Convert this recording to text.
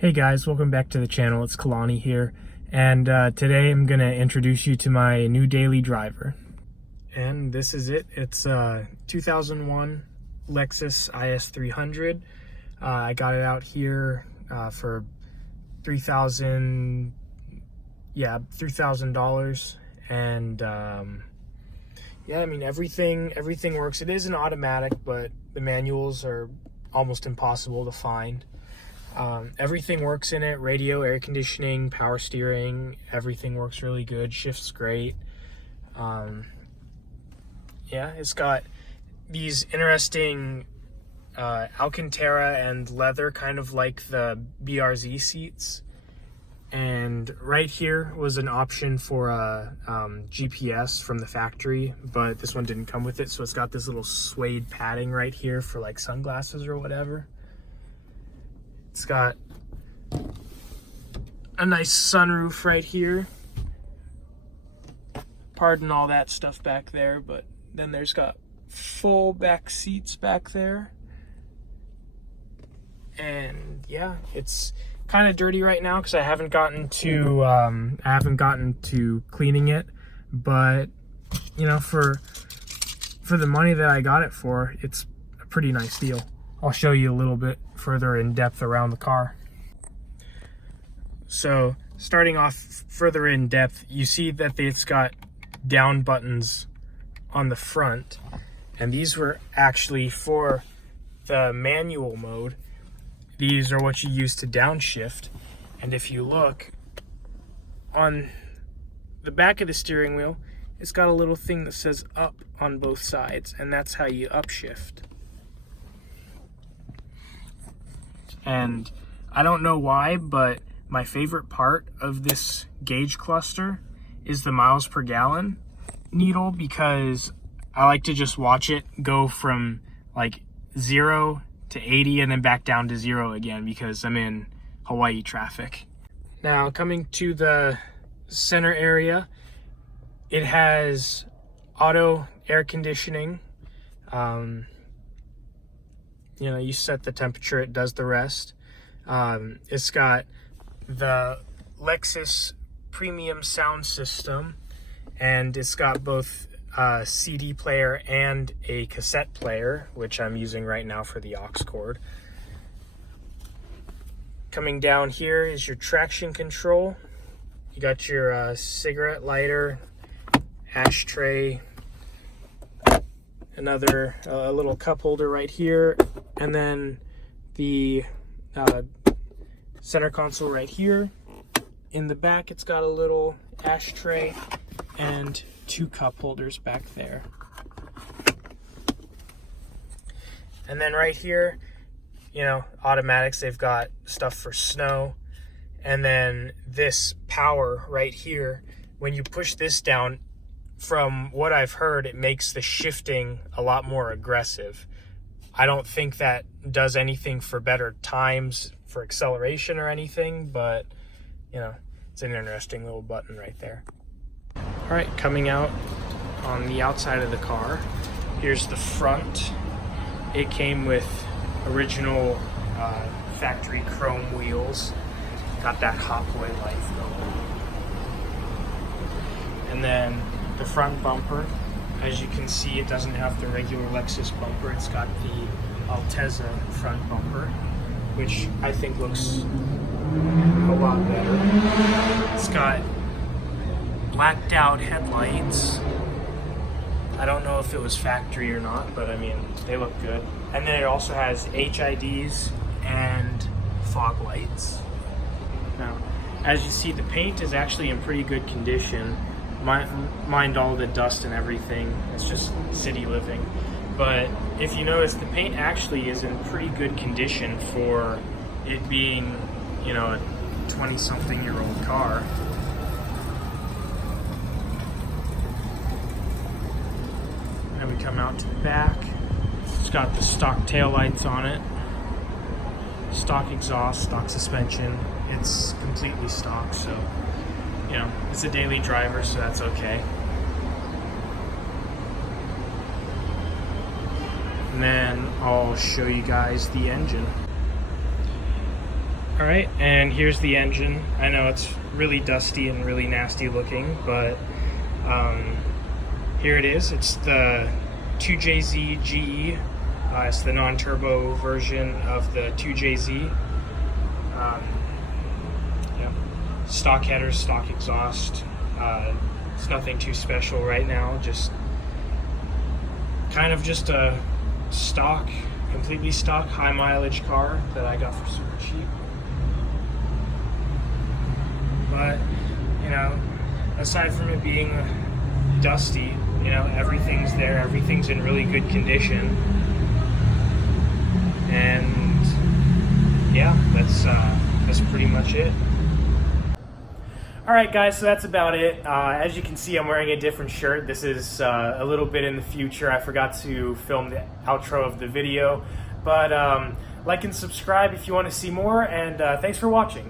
Hey guys, welcome back to the channel. It's Kalani here, and today I'm going to introduce you to my new daily driver. And this is it. It's a 2001 Lexus IS300. I got it out here for $3,000, and yeah, I mean everything works. It is an automatic, but the manuals are almost impossible to find. Everything works in it: radio, air conditioning, power steering. Everything works really good. Shifts great. Yeah, it's got these interesting Alcantara and leather, kind of like the BRZ seats. And right here was an option for a GPS from the factory, but this one didn't come with it. So it's got this little suede padding right here for like sunglasses or whatever. It's got a nice sunroof right here. Pardon all that stuff back there, but then there's got full back seats back there. And yeah, it's kind of dirty right now because I haven't gotten to cleaning it, but you know, for the money that I got it for, it's a pretty nice deal. I'll show you a little bit further in depth around the car. So starting off further in depth, you see that it's got down buttons on the front, and these were actually for the manual mode. These are what you use to downshift. And if you look on the back of the steering wheel, it's got a little thing that says up on both sides, and that's how you upshift. And I don't know why, but my favorite part of this gauge cluster is the miles per gallon needle, because I like to just watch it go from like 0 to 80 and then back down to 0 again, because I'm in Hawaii traffic. Now, coming to the center area, it has auto air conditioning. You know, you set the temperature, it does the rest. It's got the Lexus premium sound system, and it's got both a CD player and a cassette player, which I'm using right now for the aux cord. Coming down here is your traction control. You got your cigarette lighter, ashtray, another little cup holder right here, and then the center console right here. In the back, it's got a little ashtray and 2 cup holders back there. And then right here, you know, automatics, they've got stuff for snow. And then this power right here, when you push this down, from what I've heard, it makes the shifting a lot more aggressive. I don't think that does anything for better times for acceleration or anything, but you know, it's an interesting little button right there. All right, coming out on the outside of the car, here's the front. It came with original factory chrome wheels. Got that Hot Boy life going. And then the front bumper, as you can see, it doesn't have the regular Lexus bumper. It's got the Altezza front bumper, which I think looks a lot better. It's got blacked out headlights. I don't know if it was factory or not, but I mean, they look good. And then it also has HIDs and fog lights. Now, as you see, the paint is actually in pretty good condition. Mind all the dust and everything. It's just city living. But if you notice, the paint actually is in pretty good condition for it being, you know, a 20-something-year-old car. And we come out to the back. It's got the stock taillights on it, stock exhaust, stock suspension. It's completely stock, so you know, it's a daily driver, so that's okay. And then I'll show you guys the engine. All right, and here's the engine. I know it's really dusty and really nasty looking, but here it is. It's the 2JZ GE. It's the non-turbo version of the 2JZ. Yeah. Stock headers, stock exhaust. It's nothing too special right now. Just kind of just a stock, completely stock, high mileage car that I got for super cheap. But, you know, aside from it being dusty, you know, everything's there, everything's in really good condition. And yeah, that's pretty much it. All right, guys, so that's about it. As you can see, I'm wearing a different shirt. This is a little bit in the future. I forgot to film the outro of the video, but like and subscribe if you want to see more, and thanks for watching.